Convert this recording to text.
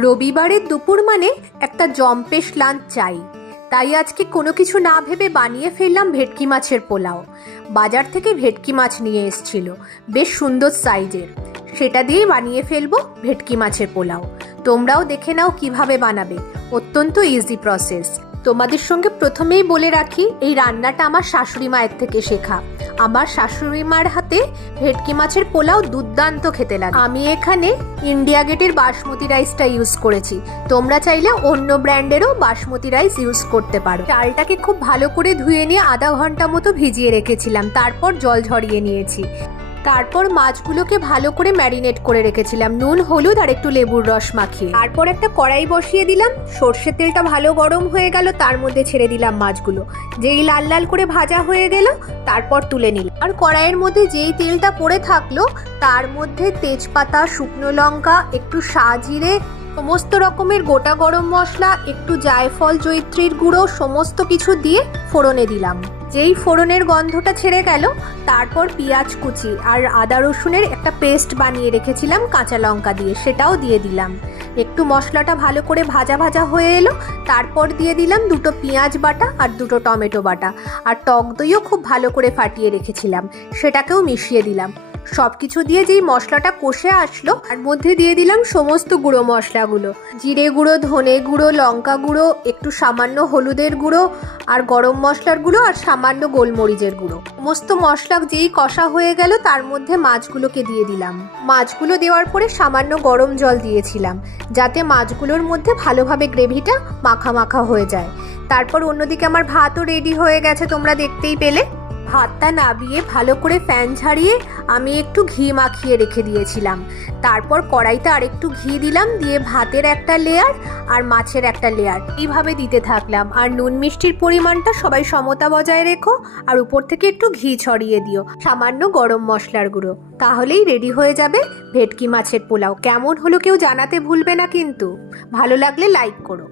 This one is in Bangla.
রবিবারের দুপুর মানে একটা জম্পেশ লাঞ্চ চাই। তাই আজকে কোনো কিছু না ভেবে বানিয়ে ফেললাম ভেটকি মাছের পোলাও। বাজার থেকে ভেটকি মাছ নিয়ে এসেছিল, বেশ সুন্দর সাইজের। সেটা দিয়েই বানিয়ে ফেলবো ভেটকি মাছের পোলাও। তোমরাও দেখে নাও কিভাবে বানাবে, অত্যন্ত ইজি প্রসেস। তোমাদের সঙ্গে প্রথমেই বলে রাখি, এই রান্নাটা আমার শাশুড়ি মায়ের থেকে শেখা। আমার শাশুড়ি মার হাতে ভেটকি মাছের পোলাও দুর্দান্ত খেতে লাগে। আমি এখানে ইন্ডিয়া গেটের বাসমতি রাইসটা ইউজ করেছি, তোমরা চাইলে অন্য ব্র্যান্ডেরও বাসমতি রাইস ইউজ করতে পারো। চালটাকে খুব ভালো করে ধুয়ে নিয়ে আধা ঘন্টা মতো ভিজিয়ে রেখেছিলাম, তারপর জল ঝরিয়ে নিয়েছি। তারপর মাছগুলোকে ভালো করে ম্যারিনেট করে রেখেছিলাম, নুন হলুদ আর একটু লেবুর রস মাখিয়ে। তারপর একটা কড়াই বসিয়ে দিলাম, সর্ষের তেলটা ভালো গরম হয়ে গেল, তার মধ্যে ছেড়ে দিলাম মাছগুলো। যেই লাল লাল করে ভাজা হয়ে গেল তারপর তুলে নিলাম। আর কড়াইয়ের মধ্যে যেই তেলটা পড়ে থাকলো তার মধ্যে তেজপাতা, শুকনো লঙ্কা, একটু সাজিরে, সমস্ত রকমের গোটা গরম মশলা, একটু জায়ফল, জয়িত্রীর গুঁড়ো, সমস্ত কিছু দিয়ে ফোড়নে দিলাম। যেই ফোড়নের গন্ধটা ছেড়ে গেল তারপর পেঁয়াজ কুচি আর আদা রসুনের একটা পেস্ট বানিয়ে রেখেছিলাম কাঁচা লঙ্কা দিয়ে, সেটাও দিয়ে দিলাম। একটু মশলাটা ভালো করে ভাজা ভাজা হয়ে এলো, তারপর দিয়ে দিলাম দুটো পেঁয়াজ বাটা আর দুটো টমেটো বাটা, আর টক দইও খুব ভালো করে ফাটিয়ে রেখেছিলাম, সেটাকেও মিশিয়ে দিলাম। সব কিছু দিয়ে যেই মশলাটা কষে আসলো তার মধ্যে দিয়ে দিলাম সমস্ত গুঁড়ো মশলাগুলো, জিরে গুঁড়ো, ধনে গুঁড়ো, লঙ্কা গুঁড়ো, একটু সামান্য হলুদের গুঁড়ো আর গরম মশলার গুঁড়ো আর সামান্য গোলমরিচের গুঁড়ো। সমস্ত মশলা যেই কষা হয়ে গেল তার মধ্যে মাছগুলোকে দিয়ে দিলাম। মাছগুলো দেওয়ার পরে সামান্য গরম জল দিয়েছিলাম, যাতে মাছগুলোর মধ্যে ভালোভাবে গ্রেভিটা মাখা মাখা হয়ে যায়। তারপর অন্যদিকে আমার ভাতও রেডি হয়ে গেছে, তোমরা দেখতেই পেলে। ভাতটা নাবিয়ে ভালো করে ফ্যান ঝাড়িয়ে আমি একটু ঘি মাখিয়ে রেখে দিয়েছিলাম। তারপর কড়াইতে আরেকটু ঘি দিলাম, দিয়ে ভাতের একটা লেয়ার আর মাছের একটা লেয়ার এইভাবে দিতে থাকলাম। আর নুন মিষ্টির পরিমাণটা সবাই সমতা বজায় রেখো, আর উপর থেকে একটু ঘি ছড়িয়ে দিও, সামান্য গরম মশলার গুঁড়ো। তাহলেই রেডি হয়ে যাবে ভেটকি মাছের পোলাও। কেমন হলো কেউ জানাতে ভুলবে না কিন্তু। ভালো লাগলে লাইক করো।